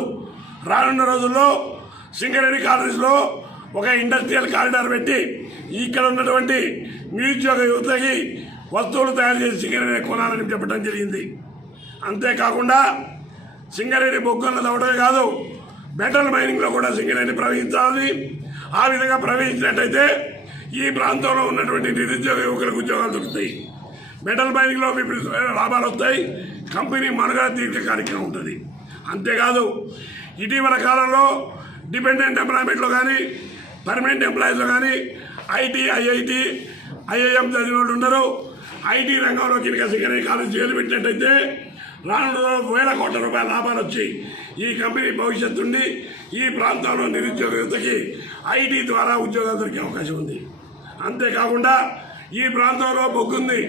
రానున్న రోజుల్లో సింగరేణి కాలేజీలో ఒక ఇండస్ట్రియల్ కారిడార్ పెట్టి ఇక్కడ ఉన్నటువంటి నిరుద్యోగ యువతకి వస్తువులు తయారు చేసి సింగరేణి కొనాలని చెప్పడం జరిగింది. అంతేకాకుండా సింగరేణి బొగ్గులను తవ్వడమే కాదు, మెటల్ మైనింగ్లో కూడా సింగరేణి ప్రవహించాలని, ఆ విధంగా ప్రవహించినట్టయితే ఈ ప్రాంతంలో ఉన్నటువంటి నిరుద్యోగ యువకులకు ఉద్యోగాలు దొరుకుతాయి. మెటల్ మైనింగ్లో విపరీతమైన లాభాలు వస్తాయి. కంపెనీ మనుగడ తీర్చే కార్యక్రమం ఉంటుంది. అంతేకాదు ఇటీవల కాలంలో డిపెండెంట్ ఎంప్లాయ్మెంట్లో కానీ, పర్మనెంట్ ఎంప్లాయీస్లో కానీ ఐటీ, ఐఐటి, ఐఐఎం చదివిన వాళ్ళు ఉండరు. ఐటీ రంగంలో కింద సింగరేణి కాలేజ్ జైలు పెట్టినట్టయితే రానున్న వేల కోట్ల రూపాయల లాభాలు వచ్చి ఈ కంపెనీ భవిష్యత్తు ఉండి ఈ ప్రాంతంలో నిరుద్యోగ యువతకి ఐటీ ద్వారా ఉద్యోగాలు దొరికే అవకాశం ఉంది. అంతేకాకుండా ఈ ప్రాంతంలో బొగ్గు ఉంది,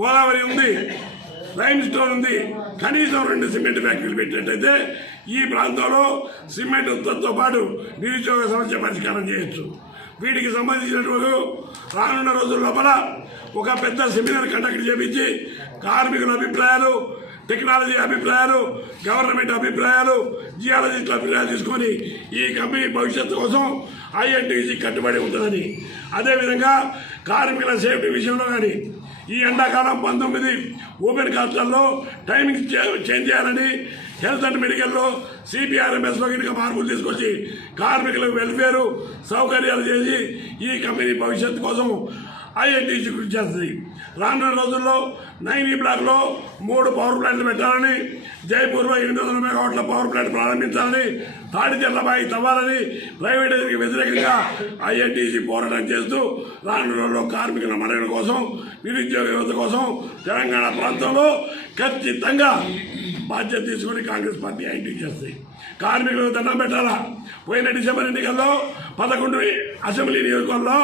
గోదావరి ఉంది, లైమ్ స్టోన్ ఉంది. కనీసం 2 సిమెంట్ ఫ్యాక్టరీలు పెట్టినట్టయితే ఈ ప్రాంతంలో సిమెంట్ ఉత్పత్తితో పాటు నిరుద్యోగ సమస్య పరిష్కారం చేయొచ్చు. వీటికి సంబంధించినటువంటి రానున్న రోజుల లోపల ఒక పెద్ద సెమినార్ కండక్ట్ చేపించి కార్మికుల అభిప్రాయాలు, టెక్నాలజీ అభిప్రాయాలు, గవర్నమెంట్ అభిప్రాయాలు, జియాలజిస్టుల అభిప్రాయాలు తీసుకొని ఈ కంపెనీ భవిష్యత్తు కోసం ఐఎన్టీయూసీ కట్టుబడి ఉంటుందని, అదేవిధంగా కార్మికుల సేఫ్టీ విషయంలో కానీ ఈ ఎండాకాలం 19 ఓపెన్ కాస్టల్లో టైమింగ్ చేంజ్ చేయాలని, హెల్త్ అండ్ మెడికల్లో సిపిఆర్ఎంఎస్లో కనుక మార్పులు తీసుకొచ్చి కార్మికులకు వెల్ఫేరు సౌకర్యాలు చేసి ఈ కంపెనీ భవిష్యత్తు కోసం ఐఎన్టీయూసీ కృషి చేస్తుంది. రానున్న రోజుల్లో 9 బ్లాక్లో 3 పవర్ ప్లాంట్లు పెట్టాలని, జైపూర్లో 800 మెగావాట్ల పవర్ ప్లాంట్ ప్రారంభించాలని, తాడిచెర్లబాయి తవ్వాలని ప్రైవేటైజేషన్కి వ్యతిరేకంగా ఐఎన్టీయూసీ పోరాటం చేస్తూ రానున్న రోజుల్లో కార్మికుల మనుగడ కోసం, నిరుద్యోగ యువత కోసం తెలంగాణ ప్రాంతంలో ఖచ్చితంగా బాధ్యత తీసుకొని కాంగ్రెస్ పార్టీ ఐటీ చేస్తుంది. కార్మికులకు దండం పెట్టాలా. పోయిన డిసెంబర్ ఎన్నికల్లో 11 అసెంబ్లీ నియోజకవర్గంలో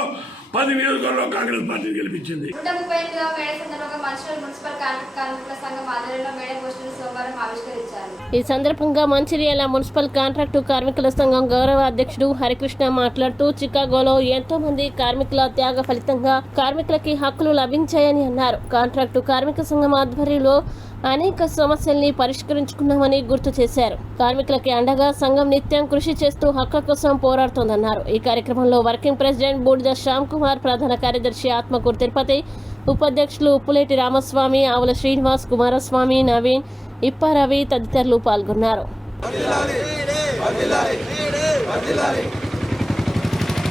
10 నియోజకవర్గంలో కాంగ్రెస్ పార్టీని గెలిపించింది. 138వ మేడే సందర్భంగా మంచిర్యాల మున్సిపల్ కార్మికుల సంఘం ఆధ్వర్యంలో మేడే పోస్టులను సోమవారం ఆవిష్కరించారు. ఈ సందర్భంగా మంచిర్యాల మున్సిపల్ కాంట్రాక్టు కార్మికుల సంఘం గౌరవ అధ్యక్షుడు హరికృష్ణ మాట్లాడుతూ, చికాగోలో ఎంతో మంది కార్మికుల త్యాగ ఫలితంగా కార్మికులకి హక్కులు లభించాయని అన్నారు. కాంట్రాక్టు కార్మిక సంఘం ఆధ్వర్యంలో అనేక సమస్యల్ని పరిష్కరించుకున్నామని గుర్తు చేశారు. కార్మికులకి అండగా సంఘం నిత్యం కృషి చేస్తూ హక్కుల కోసం పోరాడుతోందన్నారు. ఈ కార్యక్రమంలో వర్కింగ్ ప్రెసిడెంట్ బూడిద శ్యామ్ కుమార్, ప్రధాన కార్యదర్శి ఆత్మకూరు తిరుపతి, ఉపాధ్యక్షులు ఉప్పులేటి రామస్వామి, ఆవుల శ్రీనివాస్, కుమారస్వామి, నవీన్, ఇప్పారవి తదితరులు పాల్గొన్నారు.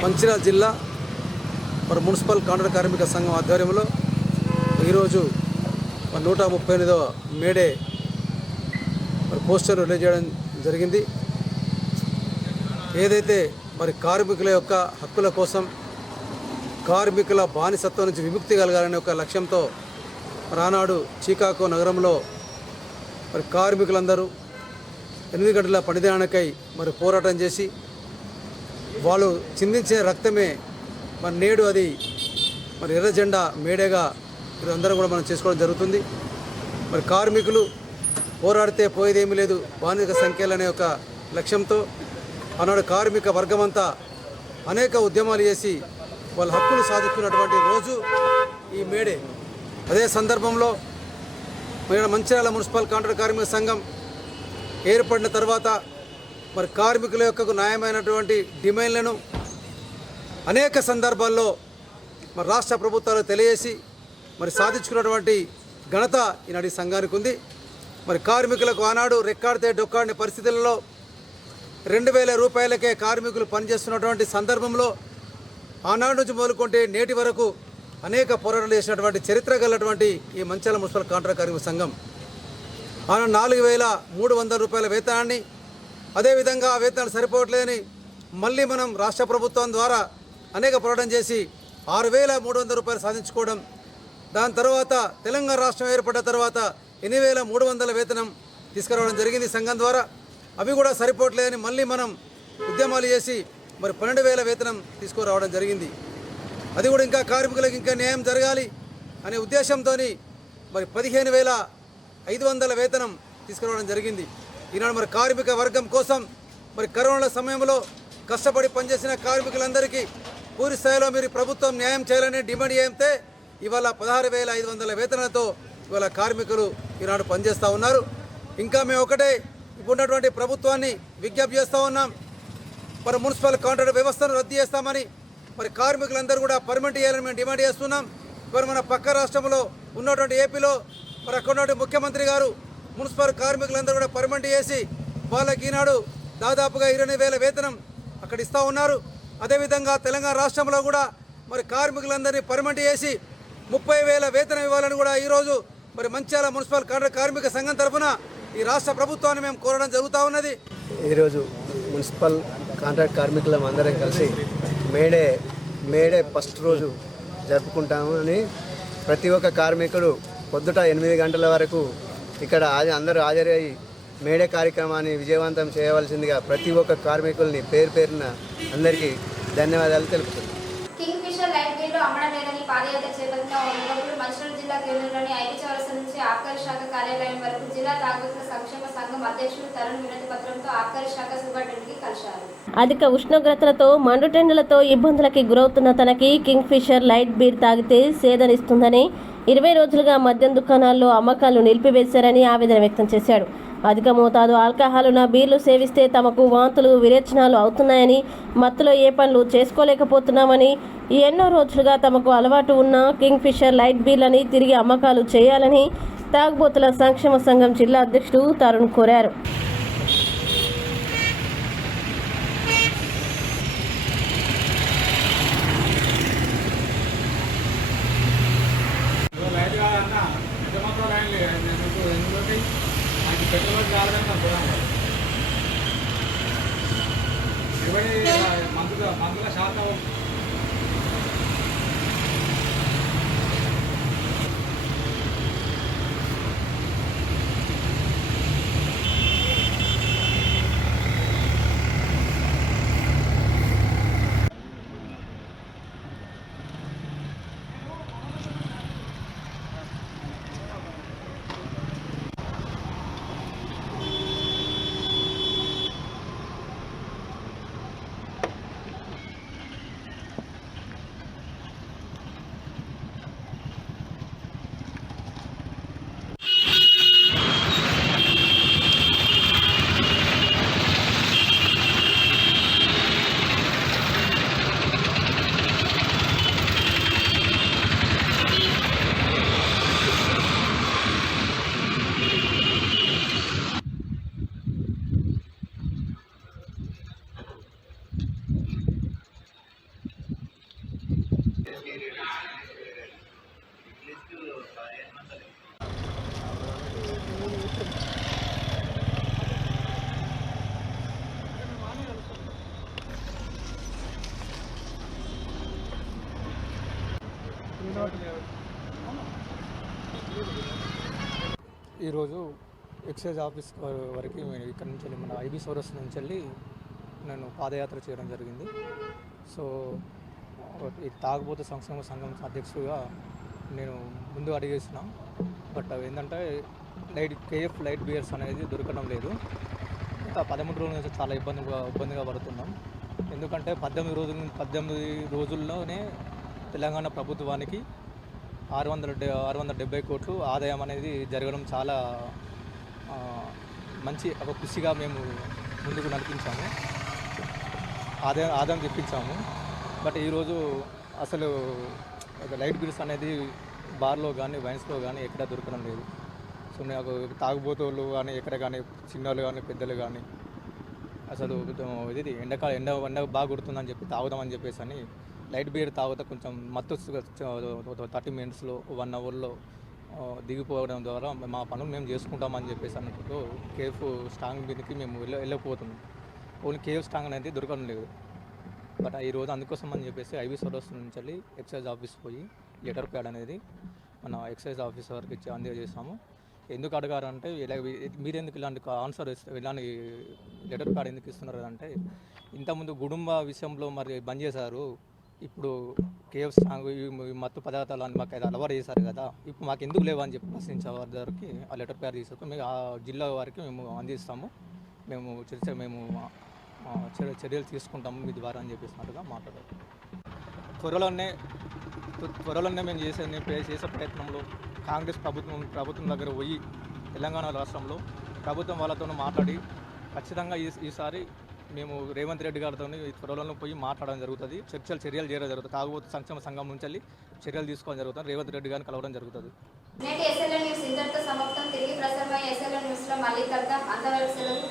మంచిర్యాల జిల్లా మున్సిపల్ కాంట్రాక్ట్ కార్మిక సంఘం ఆధ్వర్యంలో ఈరోజు 138వ మేడే పోస్టర్ రిలీజ్ చేయడం జరిగింది. ఏదైతే కార్మికుల యొక్క హక్కుల కోసం, కార్మికుల బానిసత్వం నుంచి విముక్తి కలగాలనే ఒక లక్ష్యంతో ఆనాడు చికాగో నగరంలో కార్మికులందరూ 8 గంటల పనిదినానికై పోరాటం చేసి వాళ్ళు చిందించే రక్తమే నేడు అది ఎర్ర జెండా మేడేగా అందరం కూడా మనం చేసుకోవడం జరుగుతుంది. కార్మికులు పోరాడితే పోయేదేమీ లేదు, బానిస సంఖ్యలనే ఒక లక్ష్యంతో ఆనాడు కార్మిక వర్గమంతా అనేక ఉద్యమాలు చేసి వాళ్ళ హక్కులు సాధిస్తున్నటువంటి రోజు ఈ మేడే. అదే సందర్భంలో మంచిర్యాల మున్సిపల్ కాంట్రాక్ట్ కార్మిక సంఘం ఏర్పడిన తర్వాత కార్మికుల యొక్క న్యాయమైనటువంటి డిమాండ్లను అనేక సందర్భాల్లో రాష్ట్ర ప్రభుత్వాలకు తెలియజేసి సాధించుకున్నటువంటి ఘనత ఈనాటి సంఘానికి ఉంది. కార్మికులకు ఆనాడు రెక్కాడితే డొక్కాడిన పరిస్థితులలో 2000 రూపాయలకే కార్మికులు పనిచేస్తున్నటువంటి సందర్భంలో ఆనాడు నుంచి మొదలుకుంటే నేటి వరకు అనేక పోరాటాలు చేసినటువంటి చరిత్ర గలటువంటి ఈ మంచిర్యాల మున్సిపల్ కాంట్రాక్ట్ కార్మిక సంఘం ఆనాడు 4300 రూపాయల వేతనాన్ని, అదేవిధంగా ఆ వేతనాలు సరిపోవట్లేదని మళ్ళీ మనం రాష్ట్ర ప్రభుత్వం ద్వారా అనేక పోరాటం చేసి 6300 రూపాయలు సాధించుకోవడం, దాని తర్వాత తెలంగాణ రాష్ట్రం ఏర్పడ్డ తర్వాత 8300 వేతనం తీసుకురావడం జరిగింది సంఘం ద్వారా. అవి కూడా సరిపోవట్లేదని మళ్ళీ మనం ఉద్యమాలు చేసి 12,000 వేతనం తీసుకురావడం జరిగింది. అది కూడా ఇంకా కార్మికులకు ఇంకా న్యాయం జరగాలి అనే ఉద్దేశంతో 15,500 వేతనం తీసుకురావడం జరిగింది. ఈనాడు కార్మిక వర్గం కోసం కరోనా సమయంలో కష్టపడి పనిచేసిన కార్మికులందరికీ పూర్తి స్థాయిలో మీరు ప్రభుత్వం న్యాయం చేయాలని డిమాండ్ చేస్తే ఇవాళ 16,500 వేతనాలతో ఇవాళ కార్మికులు ఈనాడు పనిచేస్తూ ఉన్నారు. ఇంకా మేము ఒకటే ఇప్పుడున్నటువంటి ప్రభుత్వాన్ని విజ్ఞప్తి చేస్తూ ఉన్నాం. మున్సిపల్ కాంట్రాక్ట్ వ్యవస్థను రద్దు చేస్తామని కార్మికులందరూ కూడా పర్మనెంట్ చేయాలని మేము డిమాండ్ చేస్తున్నాం. మన పక్క రాష్ట్రంలో ఉన్నటువంటి ఏపీలో అక్కడ ఉన్నటువంటి ముఖ్యమంత్రి గారు మున్సిపల్ కార్మికులందరూ కూడా పర్మనెంట్ చేసి వాళ్ళకి ఈనాడు దాదాపుగా 20,000 వేతనం అక్కడ ఇస్తూ ఉన్నారు. అదేవిధంగా తెలంగాణ రాష్ట్రంలో కూడా కార్మికులందరినీ పర్మనెంట్ చేసి 30,000 వేతనం ఇవ్వాలని కూడా ఈరోజు మంచిర్యాల మున్సిపల్ కాంట్రాక్ట్ కార్మిక సంఘం తరఫున ఈ రాష్ట్ర ప్రభుత్వాన్ని మేము కోరడం జరుగుతూ ఉన్నది. ఈరోజు మున్సిపల్ కాంట్రాక్ట్ కార్మికులం అందరం కలిసి మేడే ఫస్ట్ రోజు జరుపుకుంటామని ప్రతి ఒక్క కార్మికుడు పొద్దుట 8 గంటల వరకు ఇక్కడ అందరూ హాజరయ్యి మేడే కార్యక్రమాన్ని విజయవంతం చేయవలసిందిగా ప్రతి ఒక్క కార్మికుల్ని పేరున అందరికీ ధన్యవాదాలు తెలుపుతున్నాను. కింగ్ ఫిషర్ లైట్ బిల్లు అమ్మడం లేదని పాదయాత్ర చేపట్టిన ఉన్నప్పుడు మంచిర్యాల జిల్లా కేంద్రంలోని ఐటీ చౌరస్తా నుంచి ఆబ్కారీ శాఖ కార్యాలయం వరకు జిల్లా తాగుతుల సంక్షేమ సంఘం అధ్యక్షులు తరుణ్ వినతి పత్రంతో ఆబ్కారీ శాఖ సూపరింటెండెంట్కి కలిశారు. అధిక ఉష్ణోగ్రతలతో మండుటెండలతో ఇబ్బందులకి గురవుతున్న తనకి కింగ్ ఫిషర్ లైట్ బీర్ తాగితే సేదనిస్తుందని 20 రోజులుగా మద్యం దుకాణాల్లో అమ్మకాలు నిలిపివేశారని ఆవేదన వ్యక్తం చేశాడు. అధిక మోతాదు ఆల్కహాల్ ఉన్న బీర్లు సేవిస్తే తమకు వాంతులు విరేచనాలు అవుతున్నాయని, మత్తులో ఏ పనులు చేసుకోలేకపోతున్నామని, ఎన్నో రోజులుగా తమకు అలవాటు ఉన్న కింగ్ ఫిషర్ లైట్ బీర్లని తిరిగి అమ్మకాలు చేయాలని తాగుబోతుల సంక్షేమ సంఘం జిల్లా అధ్యక్షుడు తరుణ్ కోరారు. మందుల శాతం ఈరోజు ఎక్సైజ్ ఆఫీస్ వరకు నేను ఇక్కడ నుంచి వెళ్ళి మన ఐబీ సోరస్ నుంచి వెళ్ళి నేను పాదయాత్ర చేయడం జరిగింది. సో ఈ తాగుబోతు సంక్షేమ సంఘం అధ్యక్షుడిగా నేను ముందు అడిగేసిన, బట్ అవి ఏంటంటే కేఎఫ్ లైట్ బియర్స్ అనేది దొరకడం లేదు. ఇంకా 13 రోజుల నుంచి చాలా ఇబ్బందిగా పడుతున్నాం. ఎందుకంటే 18 రోజుల్లోనే తెలంగాణ ప్రభుత్వానికి 670 కోట్లు ఆదాయం అనేది జరగడం చాలా మంచి ఒక కృషిగా మేము ముందుకు నడిపించాము, ఆదాయం తెప్పించాము. బట్ ఈరోజు అసలు లైట్ బిల్స్ అనేది బార్లో కానీ వైన్స్లో కానీ ఎక్కడ దొరకడం లేదు. సో నాకు తాగుబోతులు కానీ ఎక్కడ కానీ చిన్నలు కానీ పెద్దలు కానీ అసలు ఇది ఎండ బాగా కొడుతుందని చెప్పి తాగుదామని చెప్పేసి అని లైట్ బియర్ తాగుతా కొంచెం మత్తు 30 మినిట్స్లో 1 అవర్లో దిగిపోవడం ద్వారా మా పనులు మేము చేసుకుంటామని చెప్పేసి అన్నట్టు కేఫ్ స్ట్రాంగ్ మీదకి మేము వెళ్ళకపోతున్నాం. ఓన్లీ కేఫ్ స్ట్రాంగ్ అనేది దొరకడం లేదు. బట్ ఈరోజు అందుకోసం అని చెప్పేసి ఐబీ సోరస్ నుంచి వెళ్ళి ఎక్సైజ్ ఆఫీస్ పోయి లెటర్ ప్యాడ్ అనేది మన ఎక్సైజ్ ఆఫీసర్కి ఇచ్చి అందజేసాము. ఎందుకు అడిగారంటే మీరెందుకు ఇలాంటి ఆన్సర్ ఇలాంటి లెటర్ ప్యాడ్ ఎందుకు ఇస్తున్నారు అంటే, ఇంతకుముందు గుడుంబ విషయంలో మరి బంద్ చేశారు, ఇప్పుడు కేఎఫ్ స్ట్రాంగ్ మత్తు పదార్థాలు అని మాకు అలవాటు చేశారు కదా, ఇప్పుడు మాకు ఎందుకు లేవు అని చెప్పి ప్రశ్నించే వారి దగ్గరికి ఆ లెటర్ ప్యాడ్ తీసుకొని మేము ఆ జిల్లా వారికి మేము అందిస్తాము, మేము చర్యలు తీసుకుంటాము మీ ద్వారా అని చెప్పేసినట్టుగా మాట్లాడారు. త్వరలోనే మేము చేసే ప్రయత్నంలో కాంగ్రెస్ ప్రభుత్వం దగ్గర పోయి తెలంగాణ రాష్ట్రంలో ప్రభుత్వం వాళ్ళతో మాట్లాడి ఖచ్చితంగా ఈసారి మేము రేవంత్ రెడ్డి గారితో త్వరలో పోయి మాట్లాడడం జరుగుతుంది, చర్యలు చేయడం జరుగుతుంది. తాగుబోతు సంక్షేమ సంఘం నుంచి వెళ్ళి చర్యలు తీసుకోవడం జరుగుతుంది, రేవంత్ రెడ్డి గారిని కలవడం జరుగుతుంది. నేటి ఎస్ఎల్ఎన్ న్యూస్ ఇంతటితో సమాప్తం. తిరిగి ప్రసారమయ్యే ఎస్ఎల్ఎన్ న్యూస్లో మళ్ళీ కలుద్దాం. అంతవరకు సెలవు.